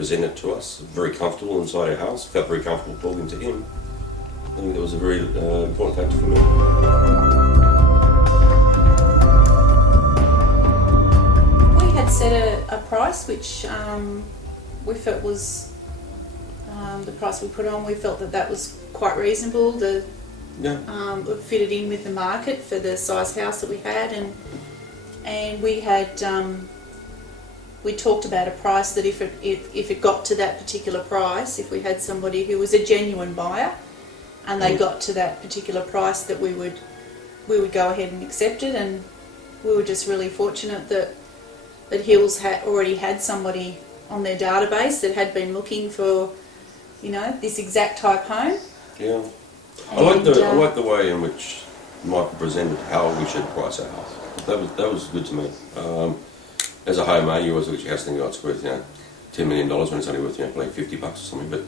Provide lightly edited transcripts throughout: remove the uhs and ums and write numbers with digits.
presented to us, very comfortable inside our house, felt very comfortable talking to him. I think that was a very important factor for me. We had set a price which we felt was the price we put on. We felt that was quite reasonable. It fitted in with the market for the size house that we had, and we had we talked about a price that if it got to that particular price, if we had somebody who was a genuine buyer and they got to that particular price, that we would go ahead and accept it. And we were just really fortunate that Hills already had somebody on their database that had been looking for, you know, this exact type home. Yeah, I like the way in which Michael presented how we should price our house. That was good to me. As a homeowner, you always look at your house and think, oh, it's worth, you know, $10 million when it's only worth, you know, like $50 or something. But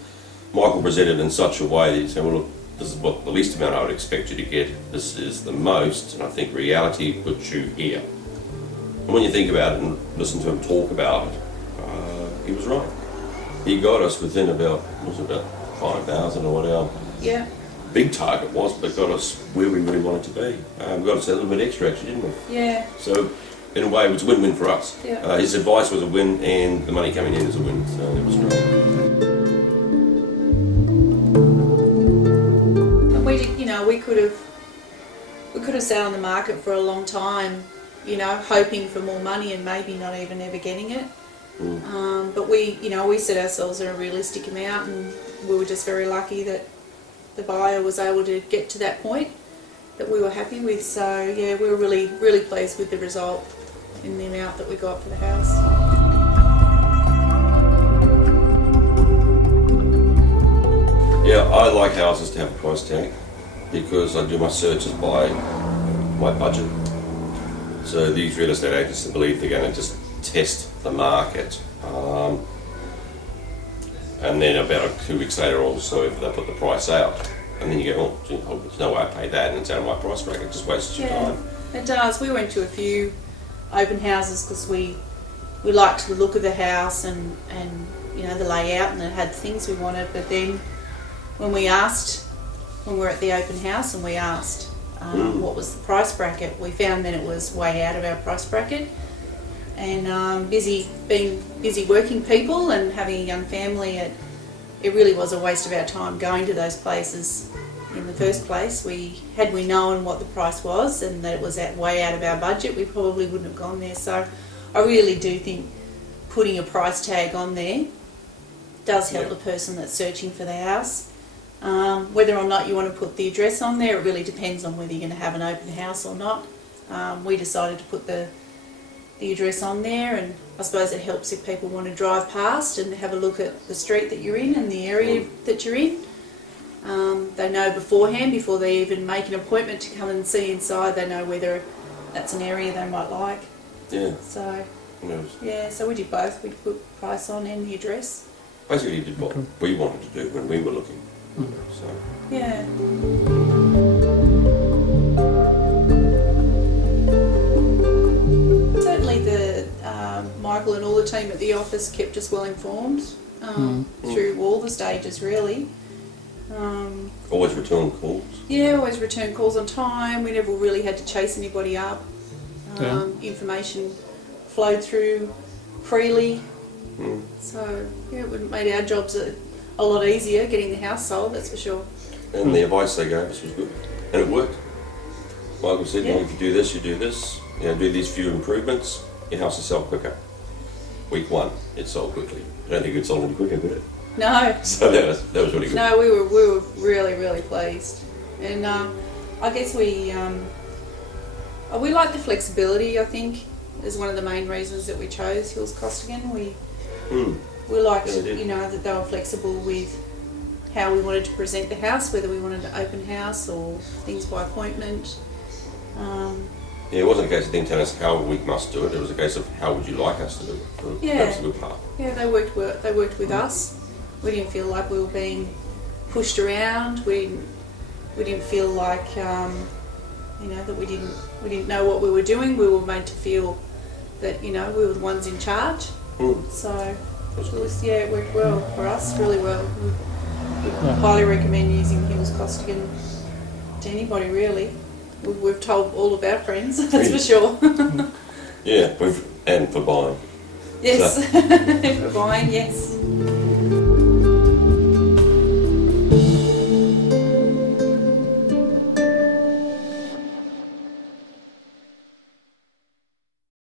Michael presented in such a way that you say, well, look, this is what the least amount I would expect you to get. This is the most, and I think reality puts you here. And when you think about it and listen to him talk about it, he was right. He got us within about 5,000 or whatever. Yeah. Big target was, but got us where we really wanted to be. Got us a little bit extra, actually, didn't we? Yeah. So, in a way, it was a win-win for us. Yeah. His advice was a win, and the money coming in is a win. So it was great. And we did, you know, we could have sat on the market for a long time, you know, hoping for more money and maybe not even ever getting it. But we set ourselves a realistic amount, and we were just very lucky that the buyer was able to get to that point that we were happy with. So yeah, we were really, really pleased with the result in the amount that we got for the house. Yeah, I like houses to have a price tag because I do my searches by my budget. So these real estate agents believe they're going to just test the market, and then about 2 weeks later or so they put the price out, and then you go, oh, gee, there's no way I pay that, and it's out of my price bracket. It just wastes your time. It does. We went to a few open houses because we liked the look of the house and you know, the layout, and it had things we wanted. But then when we were at the open house and we asked what was the price bracket, we found that it was way out of our price bracket. And being busy working people and having a young family, it really was a waste of our time going to those places in the first place. Had we known what the price was and that it was way out of our budget, we probably wouldn't have gone there. So I really do think putting a price tag on there does help the person that's searching for the house. Whether or not you want to put the address on there, it really depends on whether you're going to have an open house or not. We decided to put the address on there, and I suppose it helps if people want to drive past and have a look at the street that you're in and the area that you're in. They know beforehand, before they even make an appointment to come and see inside, they know whether that's an area they might like. Yeah. So, yeah, so we did both. We put price on and the address. Basically did what we wanted to do when we were looking. So. Yeah. Michael and all the team at the office kept us well informed through all the stages, really. Always return calls? Yeah, always return calls on time. We never really had to chase anybody up. Information flowed through freely. So, yeah, it would have made our jobs a lot easier getting the house sold, that's for sure. And the advice they gave us was good. And it worked. Michael said, if you do this, you do this. You know, do these few improvements, your house will sell quicker. Week 1, it sold quickly. I don't think it sold any quicker, did it? No. So that was really good. No, we were really, really pleased. And I guess we like the flexibility, I think, is one of the main reasons that we chose Hills Costigan. We liked, you know, that they were flexible with how we wanted to present the house, whether we wanted an open house or things by appointment. Yeah, it wasn't a case of them telling us how we must do it. It was a case of how would you like us to do it. That was a good part. Yeah, they worked with us. We didn't feel like we were being pushed around. We didn't feel like you know, that we didn't know what we were doing. We were made to feel that, you know, we were the ones in charge. So Yeah, it worked well for us, really well. We highly recommend using Hills Costigan to anybody, really. We've told all of our friends, that's for sure. Yeah, and for buying. Yes, So. for buying, yes.